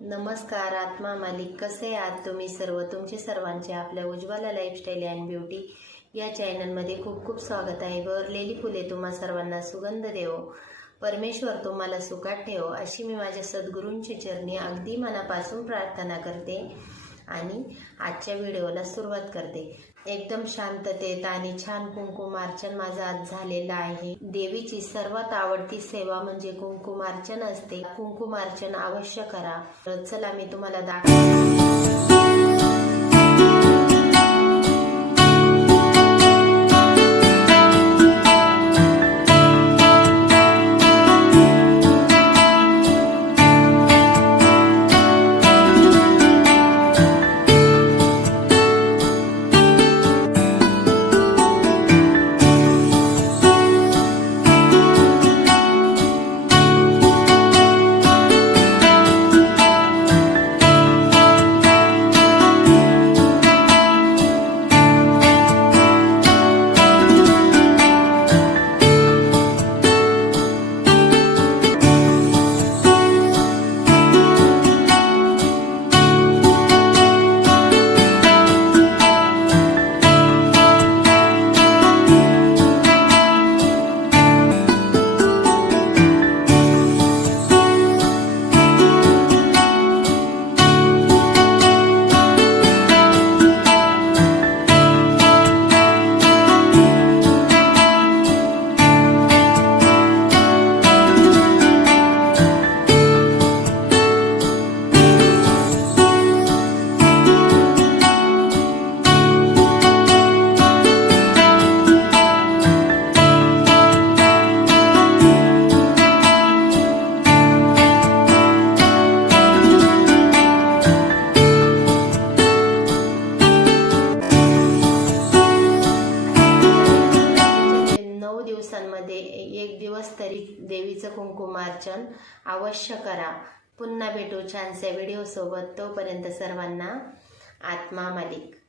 नमस्कार आत्मा मालिक, कसे आहात तुम्ही सर्व? तुमचे सर्वांचे आपल्या उज्ज्वला लाईफस्टाईल अँड ब्युटी या चॅनलमध्ये खूप खूप स्वागत आहे. बहरलेली फुले तुम्हा सर्वांना सुगंध देवो, परमेश्वर तुम्हाला सुखात ठेवो अशी मी माझ्या सद्गुरूंची चरणी अगदी मनापासून प्रार्थना करते आणि आजच्या व्हिडिओला सुरुवात करते. एकदम शांततेत आणि छान कुंकुमार्चन माझं आज झालेलं आहे. देवीची सर्वात आवडती सेवा म्हणजे कुंकुमार्चन असते. कुंकुमार्चन अवश्य करा. चला मी तुम्हाला दाखवते. दिवसांमध्ये एक दिवस तरी देवीचं कुंकुमार्चन अवश्य करा. पुन्हा भेटू छानशा व्हिडिओ सोबत. तोपर्यंत सर्वांना आत्मा मालिक.